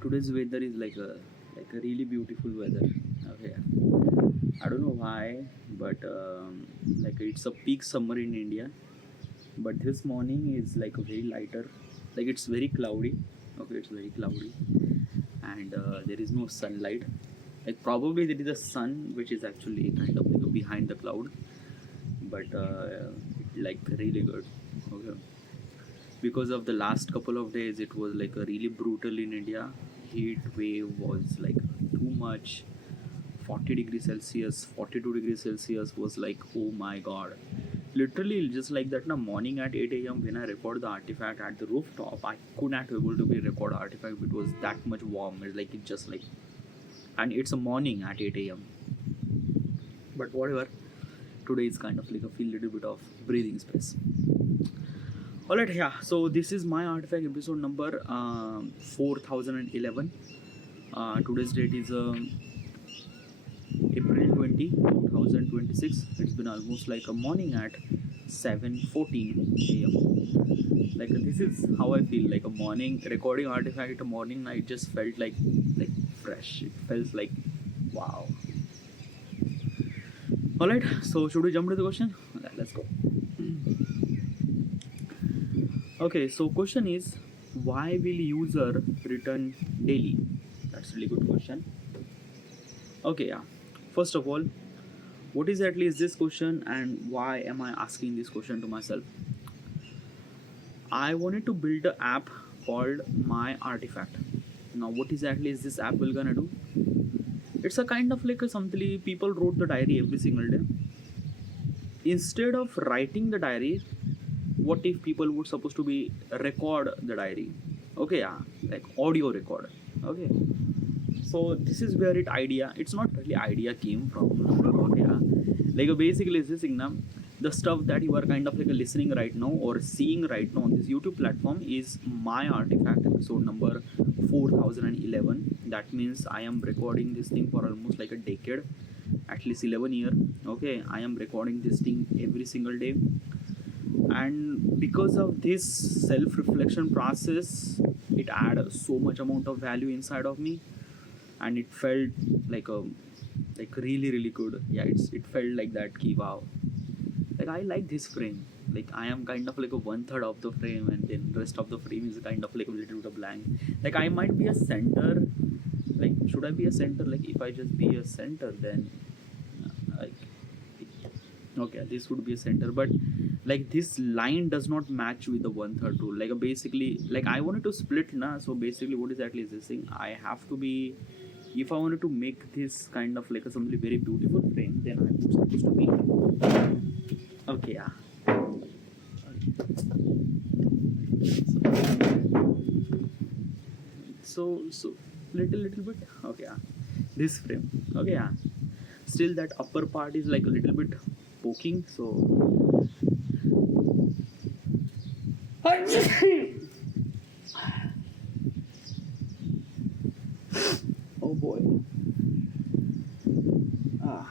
Today's weather is like a really beautiful weather. Okay, I don't know why, but like it's a peak summer in India. But this morning is like a very lighter, like it's very cloudy. Okay, it's very cloudy, and there is no sunlight. Like probably there is a sun which is actually kind of like behind the cloud, but like really good. Okay, because of the last couple of days it was like a really brutal in India. Heat wave was like too much. 40 degrees celsius, 42 degrees celsius was like, oh my god. Literally just like that in the morning at 8 a.m. when I record the artifact at the rooftop, I could not able to be record artifact. It was that much warm. It's like it just like, and it's a morning at 8 a.m. But whatever, today is kind of like a feel little bit of breathing space. Alright, yeah. So this is my artifact episode number 4011. Today's date is April 20, 2026. It's been almost like a morning at 7:14 a.m. Like this is how I feel. Like a morning recording artifact at a morning night just felt like fresh. It felt like wow. Alright, so should we jump to the question? Let's go. Okay, so question is, why will user return daily? That's a really good question. Okay, yeah. First of all, what exactly is this question and why am I asking this question to myself? I wanted to build an app called My Artifact. Now, what exactly is this app will gonna do? It's a kind of like a something people wrote the diary every single day. Instead of writing the diary, what if people would supposed to be record the diary? Okay, yeah, like audio record. Okay, so this is where it's not really idea came from. Okay, yeah, like basically this thing now, the stuff that you are kind of like listening right now or seeing right now on this YouTube platform is My Artifact episode number 4011. That means I am recording this thing for almost like a decade, at least 11 year. Okay, I am recording this thing every single day, and because of this self-reflection process, it added so much amount of value inside of me, and it felt like a like really good. Yeah, it felt like that ki wow, like I like this frame. Like I am kind of like a one third of the frame, and then rest of the frame is kind of like a little bit of blank. Like I might be a center. Like should I be a center? Like if I just be a center, then like okay, this would be a center. But like this line does not match with the one third rule. Like basically, like I wanted to split na. So basically, what exactly is this thing? I have to be, if I wanted to make this kind of like a something very beautiful frame, then I'm supposed to be okay, yeah. So little bit okay, yeah. This frame, okay, yeah. Still that upper part is like a little bit poking, so oh boy. ah.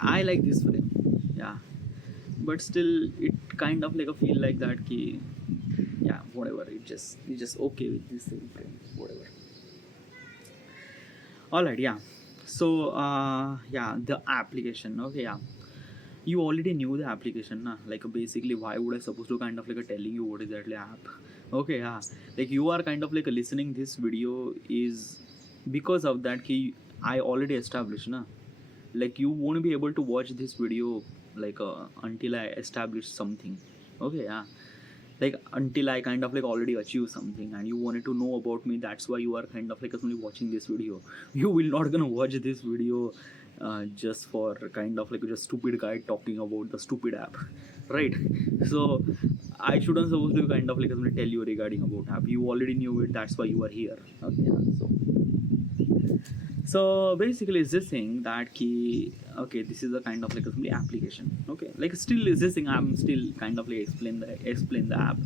I like this frame, yeah, but still it kind of like a feel like that key. Yeah, whatever, it just okay with this same frame, whatever. All right, yeah. So yeah, the application, okay, yeah. You already knew the application na? Like basically why would I supposed to kind of like telling you what is that app? Okay, yeah, like you are kind of like listening this video is because of that key. I already established na, like you won't be able to watch this video like until I establish something. Okay, yeah, like until I kind of like already achieve something and you wanted to know about me. That's why you are kind of like only watching this video. You will not gonna watch this video just for kind of like just stupid guy talking about the stupid app, right? So I shouldn't supposed to kind of like tell you regarding about app. You already knew it. That's why you are here. Okay, yeah, so basically it's this thing that key. Okay, this is a kind of like a application. Okay, like still is this thing I'm still kind of like explain the app,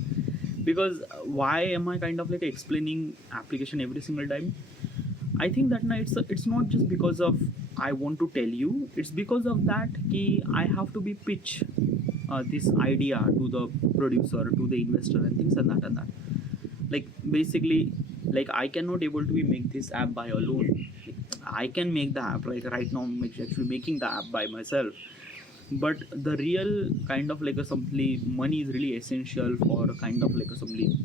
because why am I kind of like explaining application every single time? I think that now it's not just because of I want to tell you. It's because of that key I have to be pitch this idea to the producer, to the investor, and things and that and that. like basically, like I cannot able to be make this app by alone. Like, I can make the app, like right now I'm actually making the app by myself, but the real kind of like a simply money is really essential for a kind of like a simply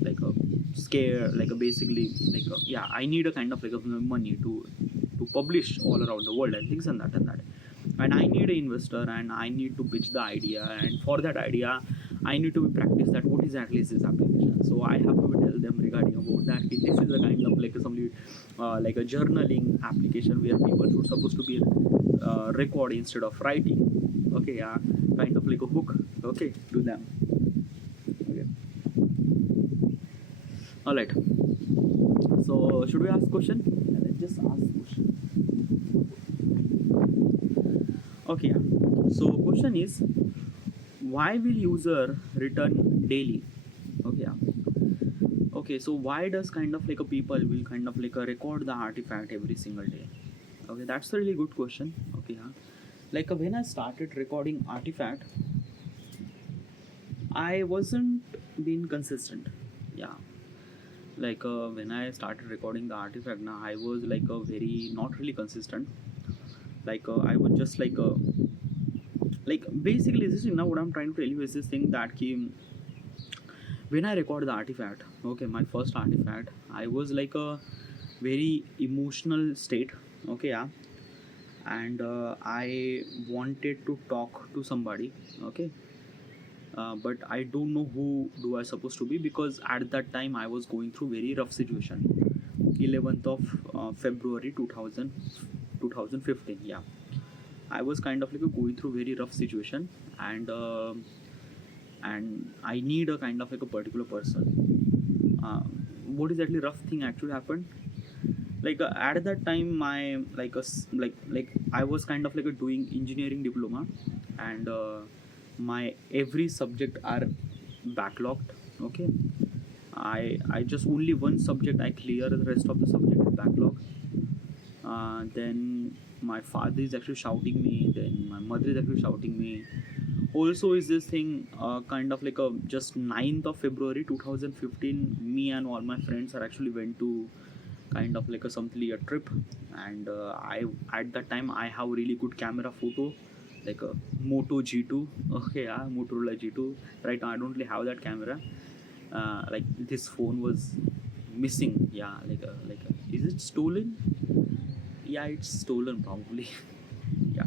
like a scare, like a basically like a, yeah, I need a kind of like a money to publish all around the world and things and that and that, and I need an investor and I need to pitch the idea, and for that idea I need to be practice that what exactly is this application. So I have to tell them regarding about that this is a kind of like a some like a journaling application where people should supposed to be record instead of writing. Okay, yeah, kind of like a hook, okay, to them. Okay, all right, so should we ask question? Let's just ask question. Okay, yeah. So question is, why will user return daily? Okay, yeah. Okay, so why does kind of like a people will kind of like a record the artifact every single day? Okay, that's a really good question. Okay, yeah. Like when I started recording artifact, I wasn't being consistent. Yeah, like when I started recording the artifact, now I was like a very not really consistent. Like I was just like basically this is now what I'm trying to tell you is this thing that came when I record the artifact. Okay, my first artifact, I was like a very emotional state. Okay, yeah, and I wanted to talk to somebody. Okay, but I don't know who do I supposed to be, because at that time I was going through very rough situation. 11th of February 2015. Yeah, I was kind of like going through very rough situation, and I need a kind of like a particular person. What exactly rough thing actually happened? Like at that time, my like I was kind of like doing engineering diploma, and my every subject are backlogged. Okay, I just only one subject I clear, the rest of the subject is backlog. Then my father is actually shouting me, then my mother is actually shouting me. Also is this thing kind of like a just 9th of February 2015, me and all my friends are actually went to kind of like a something a trip, and I at that time I have really good camera photo, like a Moto G2. Okay, yeah, Motorola G2. Right now I don't really have that camera. Like this phone was missing. Yeah, is it stolen? Yeah, it's stolen probably. Yeah,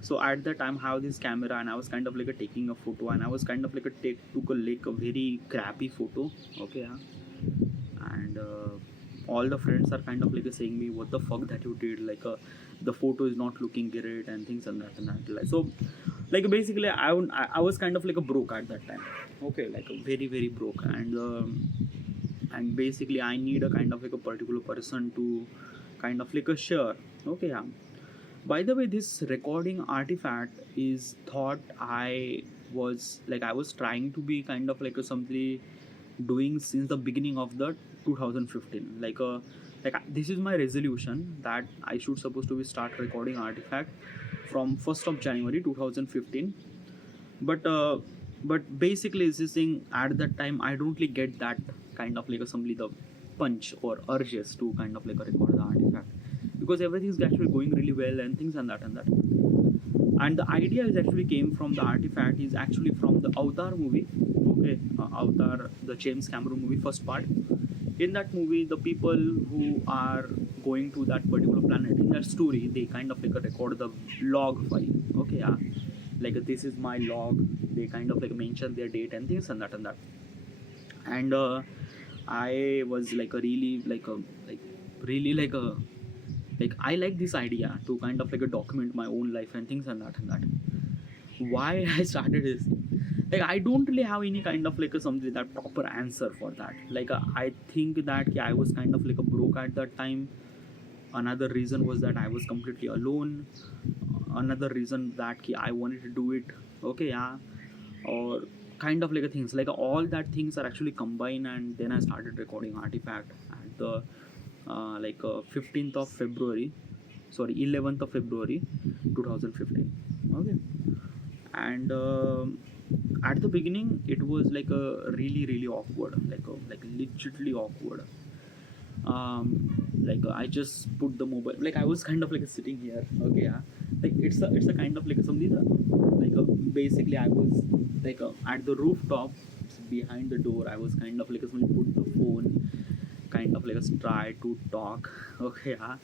so at that time I have this camera and I was kind of like a taking a photo, and I was kind of like a took a like a very crappy photo. Okay, yeah, and all the friends are kind of like saying me what the fuck that you did, like the photo is not looking great and things and that and that. Like, so like basically I was kind of like a broke at that time. Okay, like a very very broke, and basically I need a kind of like a particular person to kind of like a share. Okay, yeah. By the way, this recording artifact is thought I was trying to be kind of like a something doing since the beginning of the 2015. This is my resolution that I should supposed to be start recording artifact from 1st of January 2015. But basically this thing at that time I don't really get that kind of like a simply the punch or urges to kind of like a record the artifact, because everything is actually going really well and things and that and that. And the idea is actually came from the artifact is actually from the Avatar movie. Okay, Avatar, the James Cameron movie, first part. In that movie, the people who are going to that particular planet, in that story they kind of like record the log file. Okay, yeah, like this is my log. They kind of like mention their date and things and that and that. And I was like a really like really like I like this idea to kind of like a document my own life and things and that and that. Why I started this, like I don't really have any kind of like a something that proper answer for that. Like I think that I was kind of like a broke at that time. Another reason was that I was completely alone. Another reason that I wanted to do it. Okay, yeah, or kind of like a things like all that things are actually combined, and then I started recording artifact at the 15th of February, sorry, 11th of February 2015. Okay, and At the beginning it was like a really awkward, like literally awkward. I just put the mobile, like I was kind of like sitting here, okay, yeah, like it's a kind of like something that, basically I was at the rooftop behind the door. I was kind of like somebody put the phone, kind of like try to talk, okay, yeah,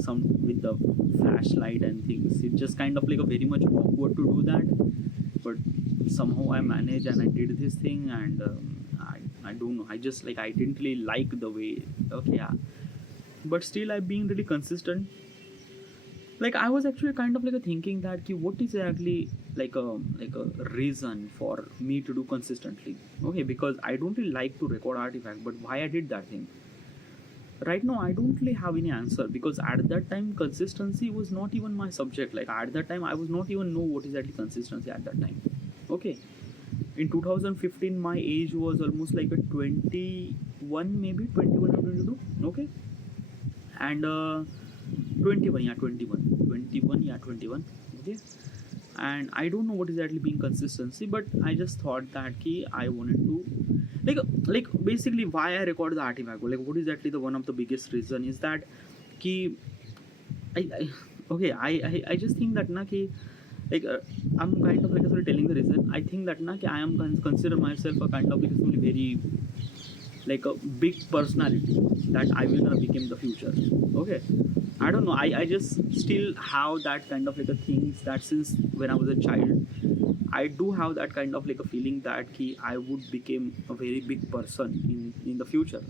some with the flashlight and things. It's just kind of like a very much awkward to do that, but somehow I managed and I did this thing. And I don't know, I just like I didn't really like the way, okay, yeah, but still I being really consistent. Like I was actually kind of like a thinking that ki, what is actually like a reason for me to do consistently, okay, because I don't really like to record artifact, but why I did that thing right now I don't really have any answer, because at that time consistency was not even my subject. Like at that time I was not even know what is actually consistency at that time, okay. In 2015 my age was almost like a 21, maybe 21 or 22, okay. And 21, yeah, 21, yeah, 21, okay. And I don't know what is exactly being consistency, but I just thought that ki I wanted to basically why I record the artifact, like what is actually the one of the biggest reason is that ki I okay, I just think that na ki like I'm kind of like sort of telling the reason. I think that na ki I am consider myself a kind of like a very like a big personality that I will gonna become the future, okay. I don't know, I just still have that kind of like a things that since when I was a child I do have that kind of like a feeling that ki I would become a very big person in the future.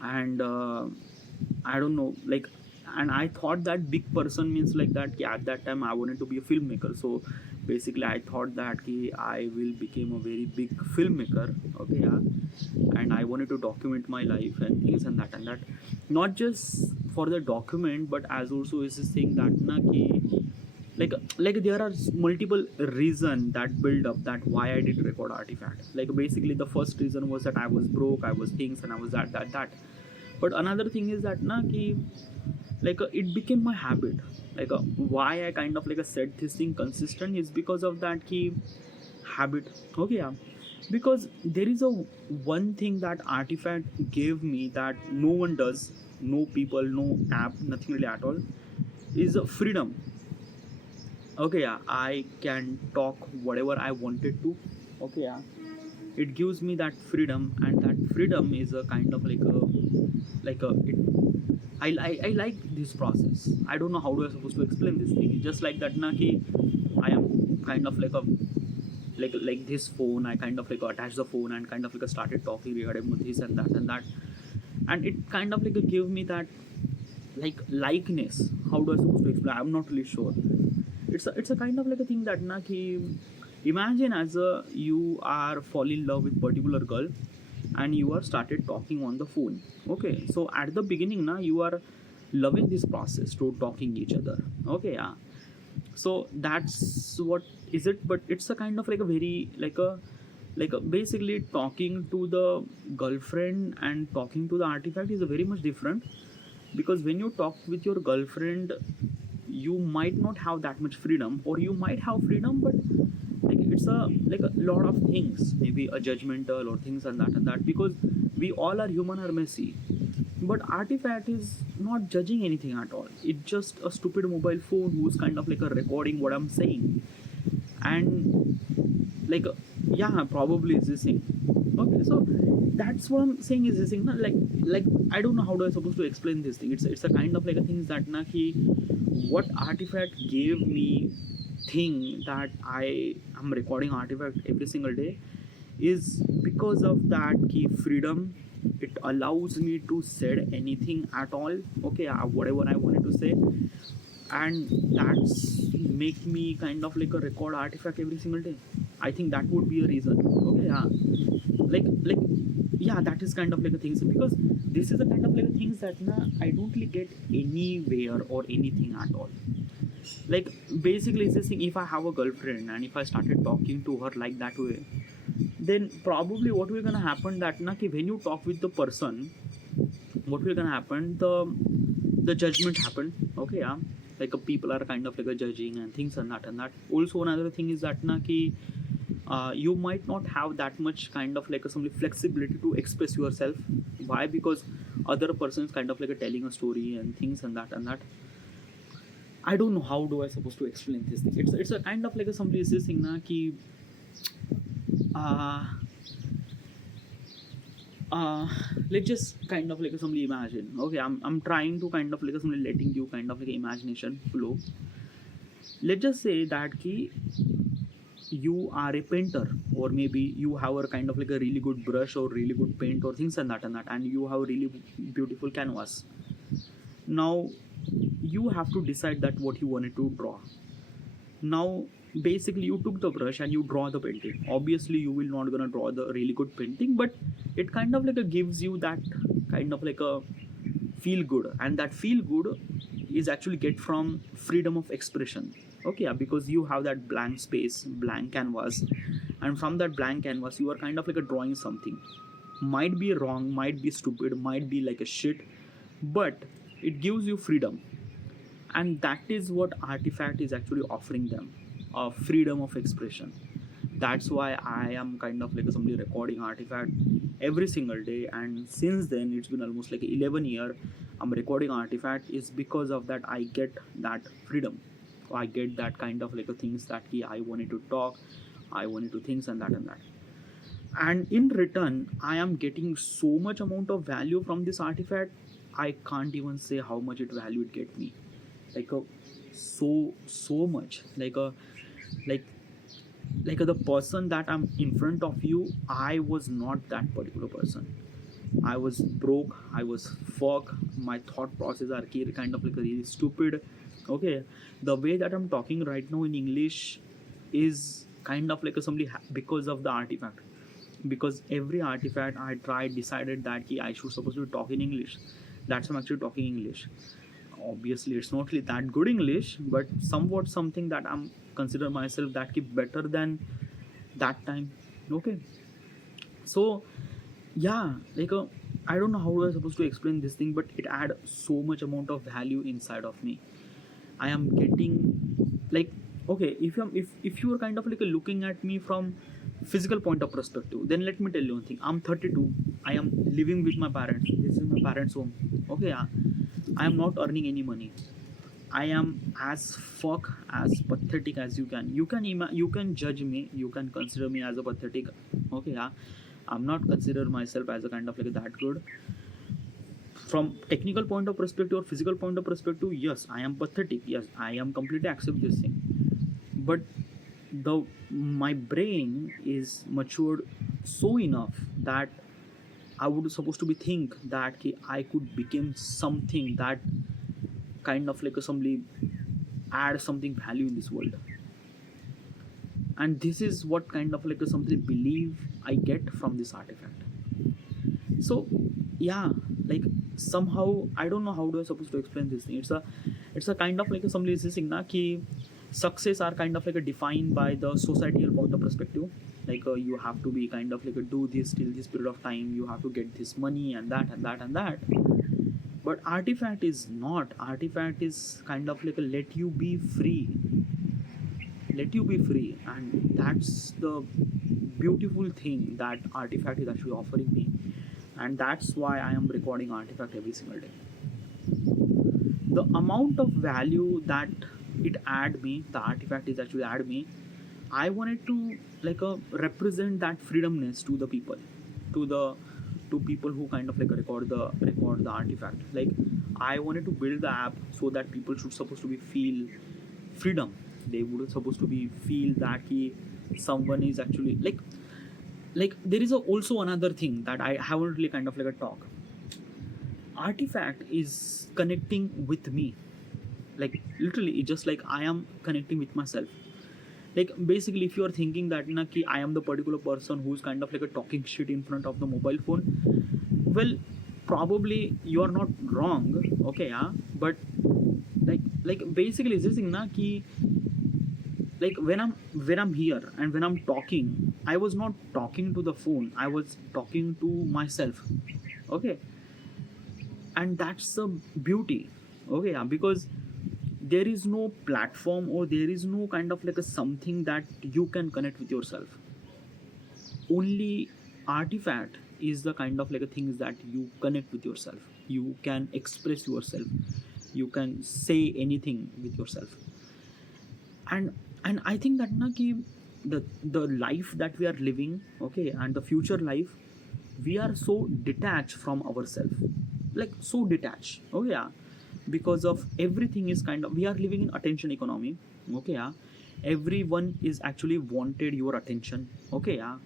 And I don't know, like, and I thought that big person means like that ki at that time I wanted to be a filmmaker. So basically I thought that ki I will become a very big filmmaker, okay, yeah. And I wanted to document my life and things and that, not just for the document, but as also is this thing that na ki like there are multiple reason that build up that why I did record artifact. Like basically the first reason was that I was broke, I was things, and I was that. But another thing is that na ki it became my habit. Why I kind of said this thing consistent is because of that ki habit, okay, yeah. Because there is a one thing that artifact gave me that no one does, no people, no app, nothing really at all, is freedom, okay, yeah. I can talk whatever I wanted to, okay, yeah. It gives me that freedom, and that freedom is a kind of like a it, I like this process. I don't know how do I supposed to explain this thing. It's just like that na ki I am kind of like a like this phone. I kind of attach the phone and kind of started talking regarding this and that, and it kind of give me that likeness. How do I supposed to explain? I'm not really sure. It's a kind of like a thing that na ki imagine as a you are fall in love with particular girl and you are started talking on the phone, okay. So at the beginning na you are loving this process to talking each other, okay, yeah. So that's what is it. But it's a kind of like a very basically talking to the girlfriend and talking to the artifact is a very much different. Because when you talk with your girlfriend you might not have that much freedom, or you might have freedom, but it's a lot of things, maybe a judgmental or things and that, because we all are human, are messy. But artifact is not judging anything at all. It's just a stupid mobile phone who's kind of a recording what I'm saying. And like yeah, probably is this thing, okay. So that's what I'm saying is this thing na? Like I don't know how do I supposed to explain this thing. It's a kind of a thing that na ki what artifact gave me thing that I am recording artifact every single day is because of that key freedom. It allows me to say anything at all, okay, whatever I wanted to say. And that's make me kind of a record artifact every single day. I think that would be a reason, okay, yeah. Like yeah, that is kind of a thing. So because this is a kind of things that na I don't really get anywhere or anything at all. Like basically it's this thing, if I have a girlfriend and if I started talking to her like that way, then probably what will gonna happen that na ki when you talk with the person, what will gonna happen, the judgment happen, okay, yeah. People are kind of judging and things and that. Also another thing is that na ki you might not have that much kind of like a some flexibility to express yourself. Why? Because other person is kind of like a telling a story and things and that and that. I don't know how do I supposed to explain this thing. It's a kind of like a somebody is this thing na ki uh, uh let's just kind of like somebody imagine. Okay, I'm trying to kind of like somebody letting you kind of like imagination flow. Let's just say that ki you are a painter, or maybe you have a kind of like a really good brush or really good paint or things and that, and you have really beautiful canvas. Now you have to decide that what you wanted to draw. Now basically you took the brush and you draw the painting. Obviously you will not gonna draw the really good painting, but it kind of like a gives you that kind of like a feel good, and that feel good is actually get from freedom of expression. Okay, yeah, because you have that blank space, blank canvas, and from that blank canvas you are kind of like a drawing something. Might be wrong, might be stupid, might be like a shit, but it gives you freedom. And that is what Artifact is actually offering them, a freedom of expression. That's why I am kind of like somebody recording Artifact every single day, and since then it's been almost like 11 year I'm recording Artifact. Is because of that I get that freedom. I get that kind of like a things that I wanted to talk, I wanted to things and that, and in return I am getting so much amount of value from this Artifact. I can't even say how much it value it get me, like a so much, like the person that I'm in front of you, I was not that particular person. I was broke, I was fuck, my thought process are kind of like really stupid. Okay, the way that I'm talking right now in English is kind of like a somebody because of the Artifact. Because every Artifact I tried decided that I should supposed to talk in English. That's why I'm actually talking English. Obviously it's not really that good English, but somewhat something that I'm consider myself that better than that time. Okay, so yeah, I don't know how I'm supposed to explain this thing, but it add so much amount of value inside of me. I am getting like, okay, if you are kind of like looking at me from physical point of perspective, then let me tell you one thing. I'm 32. I am living with my parents. This is my parents' home. Okay, yeah. I am not earning any money. I am as fuck as pathetic as you can. You can judge me. You can consider me as a pathetic. Okay, yeah. I'm not consider myself as a kind of like that good. From technical point of perspective or physical point of perspective, yes, I am pathetic. Yes, I am completely accept this thing. But the my brain is matured so enough that I would supposed to be think that I could become something that kind of like a somebody add something value in this world. And this is what kind of like a something belief I get from this Artifact. So yeah, like somehow I don't know how do I supposed to explain this thing. It's a kind of like a somebody is saying na ki success are kind of like a defined by the societal point of perspective. You have to be kind of like a do this till this period of time, you have to get this money and that and that and that. But Artifact is not. Artifact is kind of like a let you be free, let you be free, and that's the beautiful thing that Artifact is actually offering me. And that's why I am recording Artifact every single day. The amount of value that it add me, the Artifact is actually add me, I wanted to represent that freedomness to the people, to the to people who kind of like record the Artifact. Like I wanted to build the app so that people should supposed to be feel freedom. They would supposed to be feel that someone is actually like there is also another thing that I haven't really kind of like a talk. Artifact is connecting with me, like literally just like I am connecting with myself. Like basically if you are thinking that I am the particular person who's kind of like a talking shit in front of the mobile phone, well, probably you are not wrong. Okay, yeah, but like basically this thing na ki like when I'm here and when I'm talking, I was not talking to the phone, I was talking to myself. Okay, and that's the beauty. Okay, yeah, because there is no platform or there is no kind of like a something that you can connect with yourself. only artifact is the kind of like a things that you connect with yourself. You can express yourself. You can say anything with yourself. and and I think that na ki the life that we are living, okay, and the future life, we are so detached from ourselves, like so detached. Oh yeah, because of everything is kind of, we are living in attention economy. Okay, yeah, everyone is actually wanted your attention. Okay, yeah,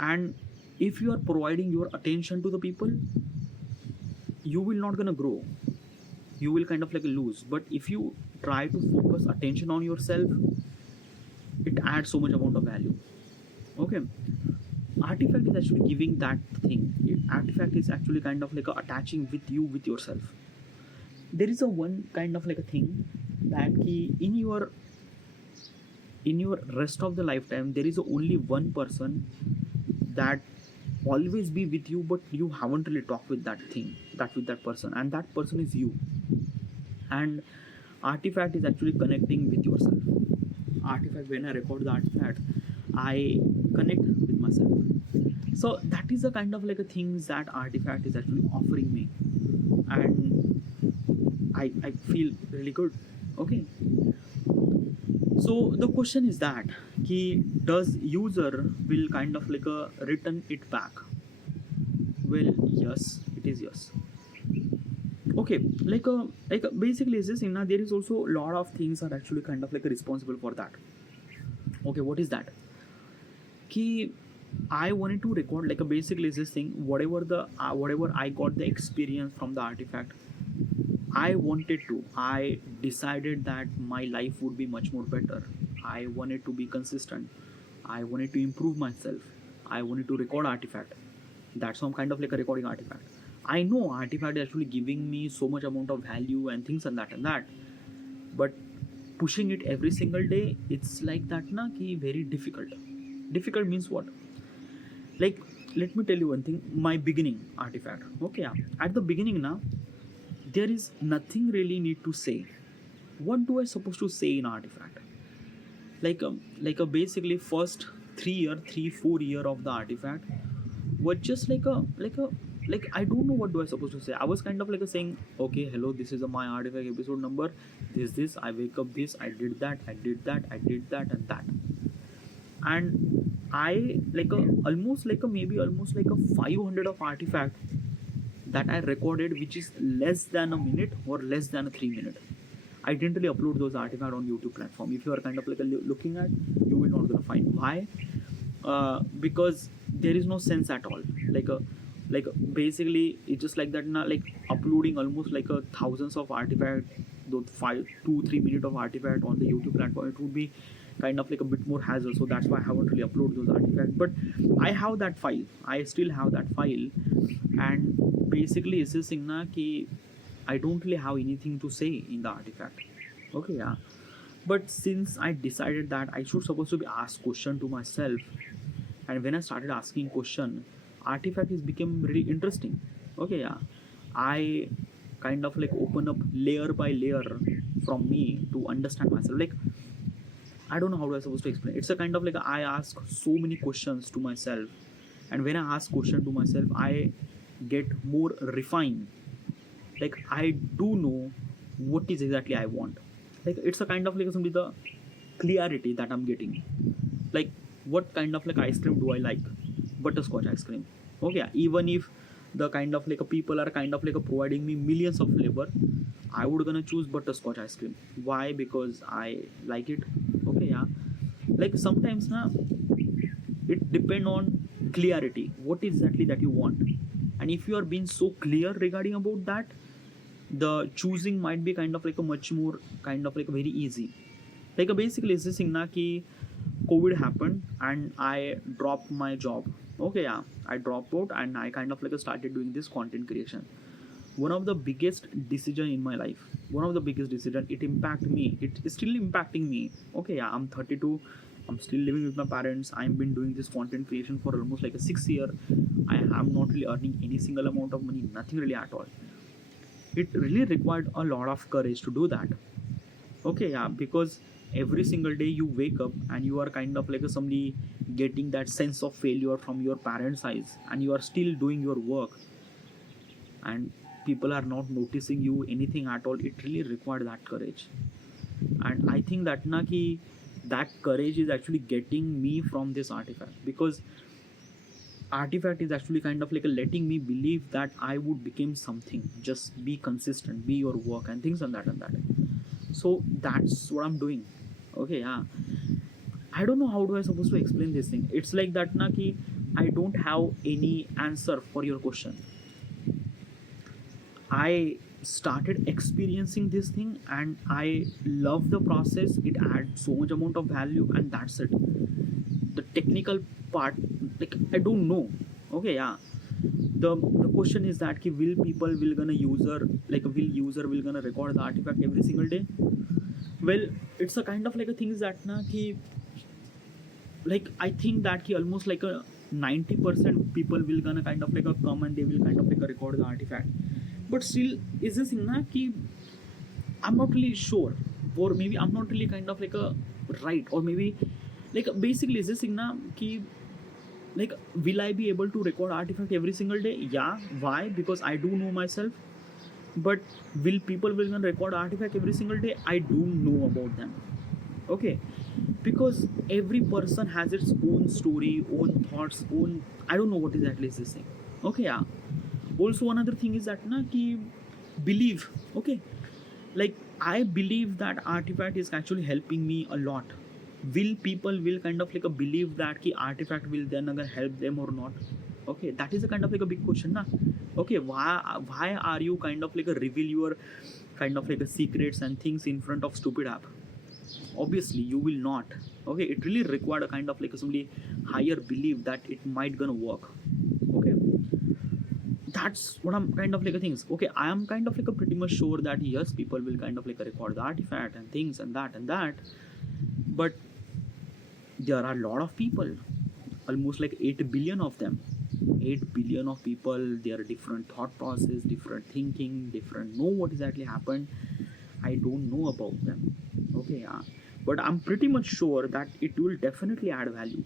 and if you are providing your attention to the people, you will not gonna grow. You will kind of like lose. But if you try to focus attention on yourself, it adds so much amount of value. Okay, artifact is actually giving that thing. Artifact is actually kind of like attaching with you with yourself. There is a one kind of like a thing that key in your rest of the lifetime, there is only one person that always be with you, but you haven't really talked with that thing, that with that person, and that person is you. And artifact is actually connecting with yourself. Artifact, when I record the artifact, I connect with myself. So that is the kind of like a things that artifact is actually offering me, and I feel really good. Okay, so the question is that ki, does user will kind of like a return it back? Well, yes, it is yes. Okay, basically is this in there is also a lot of things are actually kind of like responsible for that. Okay, what is that? Ki, I wanted to record like a basically is this thing, whatever I got the experience from the artifact, I decided that my life would be much more better. I wanted to be consistent. I wanted to improve myself. I wanted to record artifact. That's some kind of like a recording artifact. I know artifact is actually giving me so much amount of value and things and that and that. But pushing it every single day, it's like that na ki very difficult. Difficult means what? Like, let me tell you one thing. My beginning artifact. Okay, yeah. At the beginning now, there is nothing really need to say. What do I supposed to say in artifact? Basically first 3 4 year of the artifact was just like I don't know what do I supposed to say. I was kind of like a saying, okay, hello, this is my artifact episode number. This I wake up this, I did that, I did that, I did that and that. And I like a almost like a maybe almost like a 500 of artifact that I recorded, which is less than a minute or less than a 3 minute. I didn't really upload those artifacts on YouTube platform. If you are kind of like looking at, you will not gonna find why, because there is no sense at all. Like basically it's just like that now, like uploading almost like a thousands of artifact, those 5 2 3 minutes of artifact on the YouTube platform, it would be kind of like a bit more hassle. So that's why I haven't really uploaded those artifacts. But I have that file. I still have that file, and basically it's this thing na ki I don't really have anything to say in the artifact. Okay, yeah. But since I decided that I should supposed to be ask question to myself, and when I started asking question, artifact is became really interesting. Okay, yeah. I kind of like open up layer by layer from me to understand myself. Like, I don't know how I supposed to explain. It's a kind of like I ask so many questions to myself, and when I ask question to myself, I get more refined. Like I do know what is exactly I want. Like it's a kind of like something the clarity that I'm getting. Like what kind of like ice cream do I like? Butterscotch ice cream. Okay, even if the kind of like a people are kind of like a providing me millions of flavor, I would gonna choose butterscotch ice cream. Why? Because I like it. Okay, yeah. Like sometimes na, it depend on clarity. What exactly that you want, and if you are being so clear regarding about that, the choosing might be kind of like a much more kind of like very easy. Like a basically it's this thing na ki COVID happened and I dropped my job. Okay, yeah, I dropped out and I kind of like started doing this content creation. One of the biggest decision in my life. One of the biggest decision. It impacted me. It is still impacting me. Okay, yeah, I'm 32. I'm still living with my parents. I've been doing this content creation for almost like a 6 year. I am not really earning any single amount of money. Nothing really at all. It really required a lot of courage to do that. Okay, yeah, because every single day you wake up and you are kind of like a somebody getting that sense of failure from your parents' eyes, and you are still doing your work, and people are not noticing you anything at all. It really required that courage. And I think that na ki that courage is actually getting me from this artifact, because artifact is actually kind of like a letting me believe that I would become something. Just be consistent, be your work and things and that and that. So that's what I'm doing. Okay, yeah. I don't know how do I supposed to explain this thing. It's like that na ki I don't have any answer for your question. I started experiencing this thing and I love the process. It adds so much amount of value, and that's it. The technical part, like I don't know. Okay, yeah. The question is that ki will people will gonna user, like will user will gonna record the artifact every single day? Well, it's a kind of like a thing that na ki, like I think that ki almost like a 90% people will gonna kind of like a come and they will kind of like a record the artifact. But still is this thing na ki I'm not really sure, or maybe I'm not really kind of like a right, or maybe like basically is this thing na ki like will I be able to record artifact every single day? Yeah. Why? Because I do know myself. But will people will gonna record artifact every single day? I do know about them. Okay, because every person has its own story, own thoughts, own, I don't know what exactly is this thing. Okay, yeah. Also another thing is that na ki believe. Okay, like I believe that artifact is actually helping me a lot. Will people will kind of like a believe that ki artifact will then agar help them or not? Okay, that is a kind of like a big question na. Okay, why are you kind of like a reveal your kind of like a secrets and things in front of stupid app? Obviously you will not. Okay, it really required a kind of like a somebody higher belief that it might gonna work. Okay, that's what I'm kind of like a things. Okay, I am kind of like a pretty much sure that yes, people will kind of like a record the artifact and things and that, but there are a lot of people, almost like 8 billion of them. 8 billion of people, their different thought process, different thinking, different know what exactly happened. I don't know about them. Okay, yeah. But I'm pretty much sure that it will definitely add value,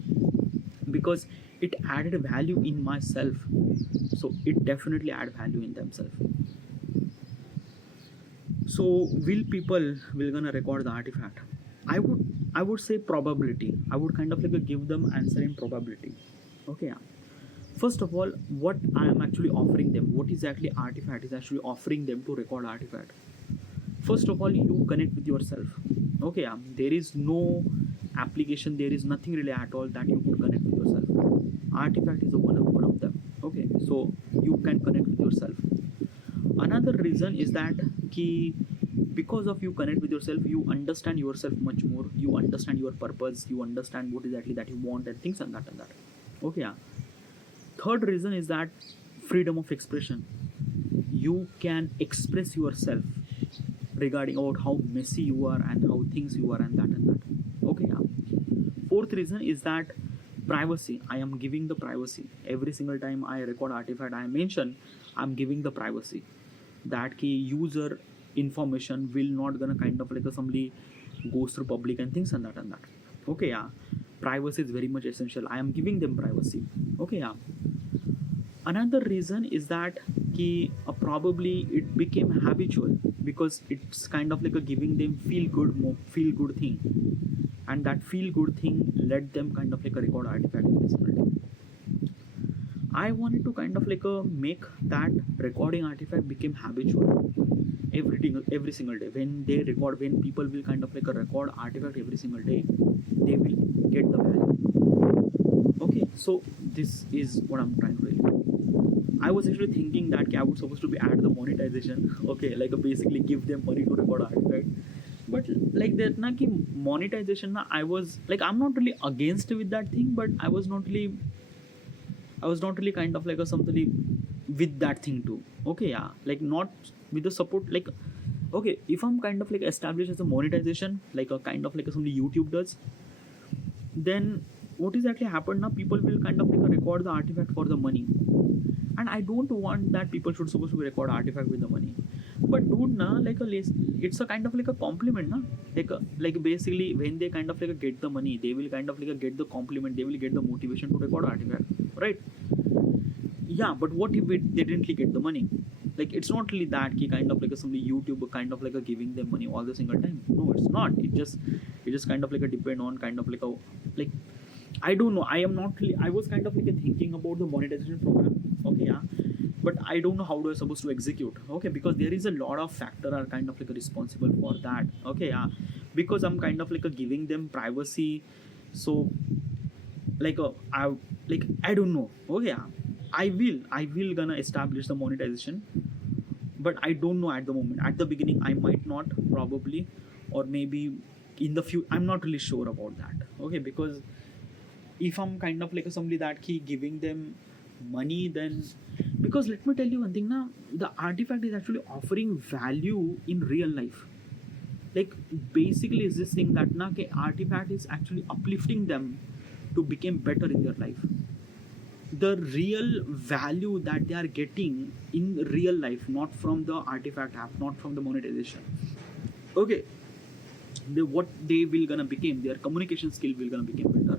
because it added value in myself. So it definitely add value in themselves. So will people will gonna record the artifact? I would say probability. I would kind of like give them answer in probability. Okay, yeah. First of all, what I am actually offering them, what exactly artifact is actually offering them to record artifact? First of all, you connect with yourself. Okay, yeah. There is no application, there is nothing really at all that you could connect with yourself. Artifact is one of them. Okay, so you can connect with yourself. Another reason is that ki because of you connect with yourself, you understand yourself much more, you understand your purpose, you understand what exactly that you want and things and that. Okay, yeah. Third reason is that freedom of expression. You can express yourself regarding about how messy you are and how things you are and that. Okay, yeah. Fourth reason is that privacy. I am giving the privacy. Every single time I record artifact, I mention I'm giving the privacy. That key user information will not gonna kind of like a somebody goes through public and things and that. Okay, yeah. Privacy is very much essential. I am giving them privacy. Okay, yeah. Another reason is that ki, probably it became habitual, because it's kind of like a giving them feel good thing, and that feel good thing let them kind of like a record artifact in this world. I wanted to kind of like make that recording artifact became habitual every single day. When they record, when people will kind of like a record artifact every single day, they will get the value. Okay, so this is what I'm trying to really do. I was actually thinking that I was supposed to be add the monetization. Okay, like basically give them money to record artifact. But like that na ki monetization na, I was like, I'm not really against with that thing, but I was not really kind of like a something with that thing too. Okay, yeah. Like not with the support, like okay, if I'm kind of like established as a monetization, like a kind of like something YouTube does, then what exactly happened now, people will kind of like record the artifact for the money, and I don't want that people should supposed to record artifact with the money. But dude na, like it's a kind of like a compliment na, like basically when they kind of like get the money, they will kind of like get the compliment, they will get the motivation to record artifact, right? Yeah, but what if they didn't get the money? Like it's not really that key kind of like a somebody YouTube kind of like a giving them money all the single time. No, it's not. It just kind of like a depend on kind of like a, like, I don't know. I am not really. I was kind of like thinking about the monetization program. Okay, yeah, but I don't know how do I supposed to execute. Okay, because there is a lot of factor are kind of like responsible for that. Okay, yeah, because I'm kind of like giving them privacy, so like I don't know. Okay, yeah, I will gonna establish the monetization, but I don't know at the moment. At the beginning, I might not probably, or maybe in the few. I'm not really sure about that. Okay, because if I'm kind of like somebody that key giving them money, then because let me tell you one thing now, the artifact is actually offering value in real life. Like basically is this thing that na ke artifact is actually uplifting them to become better in their life. The real value that they are getting in real life, not from the artifact app, not from the monetization. Okay, what they will gonna become, their communication skill will gonna become better.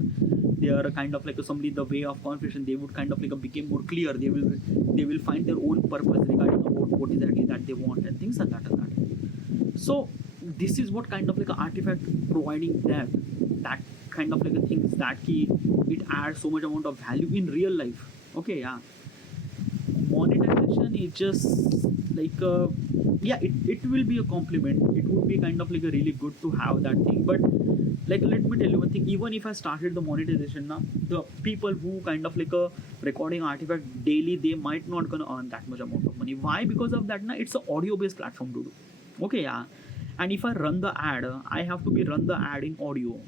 They are kind of like somebody, the way of conversation, they would kind of like become more clear. They will find their own purpose regarding about what exactly that they want and things like that and that. So this is what kind of like an artifact providing them, that kind of like a things that key, it adds so much amount of value in real life. Okay, yeah, monetization is just like yeah, it will be a compliment, it would be kind of like a really good to have that thing. But like let me tell you one thing, even if I started the monetization now, the people who kind of like a recording artifact daily, they might not gonna earn that much amount of money. Why? Because of that now, it's a audio based platform to do. Okay, yeah, and if I run the ad, I have to be run the ad in audio.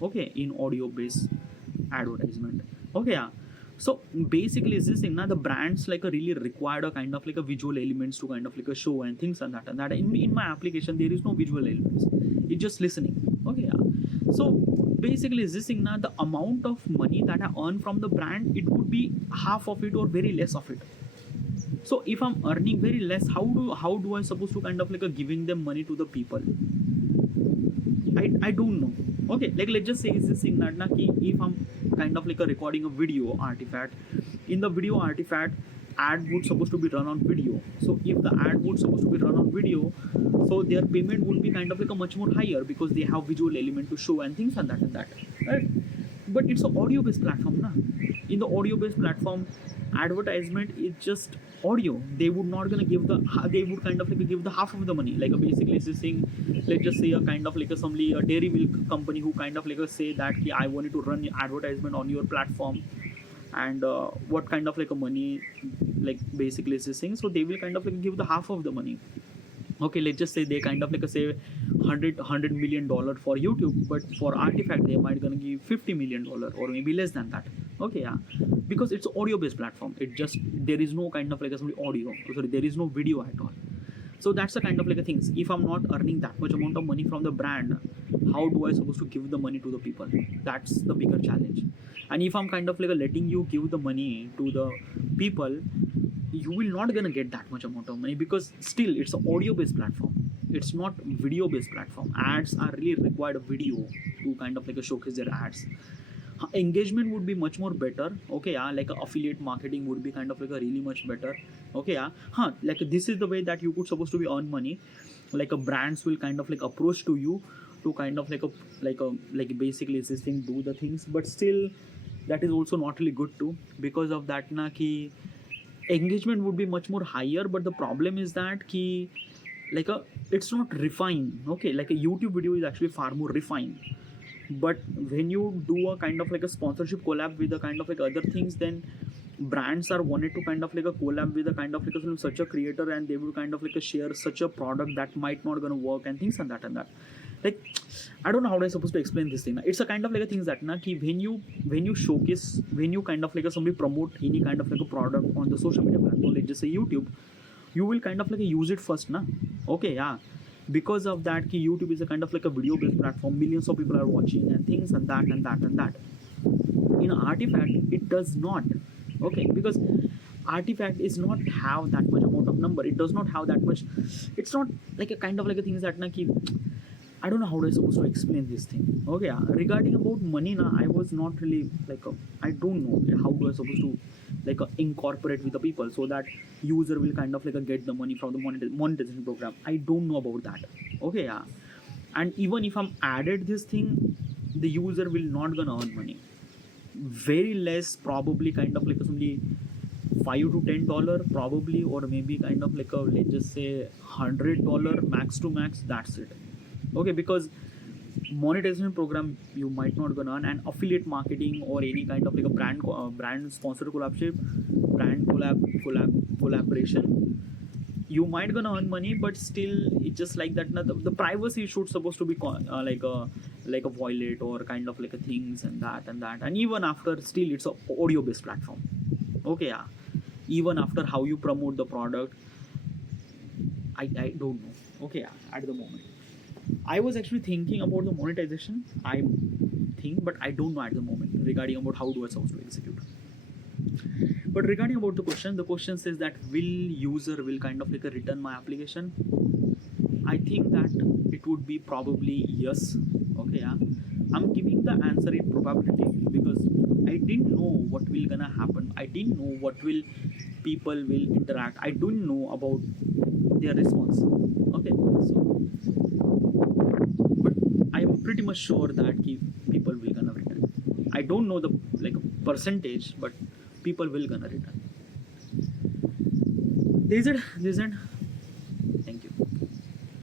Okay, in audio based advertisement. Okay, yeah, so basically is this thing now, the brands like a really required a kind of like a visual elements to kind of like a show and things and that in my application there is no visual elements, it's just listening. Okay, yeah, so basically is this thing now, the amount of money that I earn from the brand, it would be half of it or very less of it. So if I'm earning very less, how do I supposed to kind of like a giving them money to the people? I don't know. Okay, like let's just say is this thing that na ki if I'm kind of like a recording a video artifact, in the video artifact, ad would supposed to be run on video. So if the ad would supposed to be run on video, so their payment would be kind of like a much more higher because they have visual element to show and things and that, right? But it's an audio based platform na. In the audio based platform, advertisement is just audio. They would not gonna give the, they would kind of like give the half of the money. Like basically it's this thing, let's just say a kind of like a somebody, a dairy milk company who kind of like say that "Ki, I wanted to run advertisement on your platform, and what kind of like a money, like basically it's this thing, so they will kind of like give the half of the money. Okay, let's just say they kind of like say 100 million dollar for YouTube, but for artifact they might gonna give 50 million dollar or maybe less than that. Okay, yeah, because it's audio based platform, it just, there is no kind of like a somebody audio, sorry, there is no video at all. So that's the kind of like a things, if I'm not earning that much amount of money from the brand, how do I supposed to give the money to the people? That's the bigger challenge. And if I'm kind of like letting you give the money to the people, you will not gonna get that much amount of money, because still it's an audio based platform, it's not video based platform. Ads are really required a video to kind of like a showcase their ads. Engagement would be much more better. Okay, yeah, like affiliate marketing would be kind of like a really much better. Okay, yeah, like this is the way that you could supposed to be earn money. Like a brands will kind of like approach to you to kind of like basically this thing, do the things. But still that is also not really good too, because of that na ki engagement would be much more higher. But the problem is that ki like it's not refined. Okay, like a YouTube video is actually far more refined. But when you do a kind of like a sponsorship collab with a kind of like other things, then brands are wanted to kind of like a collab with a kind of like such a creator, and they will kind of like a share such a product that might not gonna work and things and that. Like I don't know how I'm supposed to explain this thing. It's a kind of like a things that na ki when you showcase, when you kind of like a somebody promote any kind of like a product on the social media platform, let's just say YouTube, you will kind of like use it first na. Okay, yeah, because of that ki YouTube is a kind of like a video based platform, millions of people are watching and things and that and that and that. in Artifact it does not. Okay, because Artifact is not have that much amount of number, it does not have that much. It's not like a kind of like a thing that na ki, I don't know how I supposed to explain this thing. Okay, regarding about money na, I was not really like I don't know how do I supposed to like incorporate with the people so that user will kind of like get the money from the monetization program. I don't know about that. Okay, and even if I'm added this thing, the user will not gonna earn money. Very less, probably kind of like only $5 to $10 probably, or maybe kind of like a, let's just say $100 max to max. That's it. Okay, because monetization program you might not gonna earn, and affiliate marketing or any kind of like a brand sponsor collaboration, you might gonna earn money, but still it's just like that. The privacy should supposed to be like a violate or kind of like a things and that, and even after still it's a audio based platform. Okay, even after how you promote the product, I don't know. Okay, at the moment I was actually thinking about the monetization, I think, but I don't know at the moment regarding about how do I supposed to execute. But regarding about the question says that will user will kind of like a return my application. I think that it would be probably yes. Okay, I'm giving the answer in probability because I didn't know what will gonna happen. I didn't know what will people will interact. I don't know about their response. Okay, so but I'm pretty much sure that people will gonna return. I don't know the like percentage, but people will gonna return. This is it.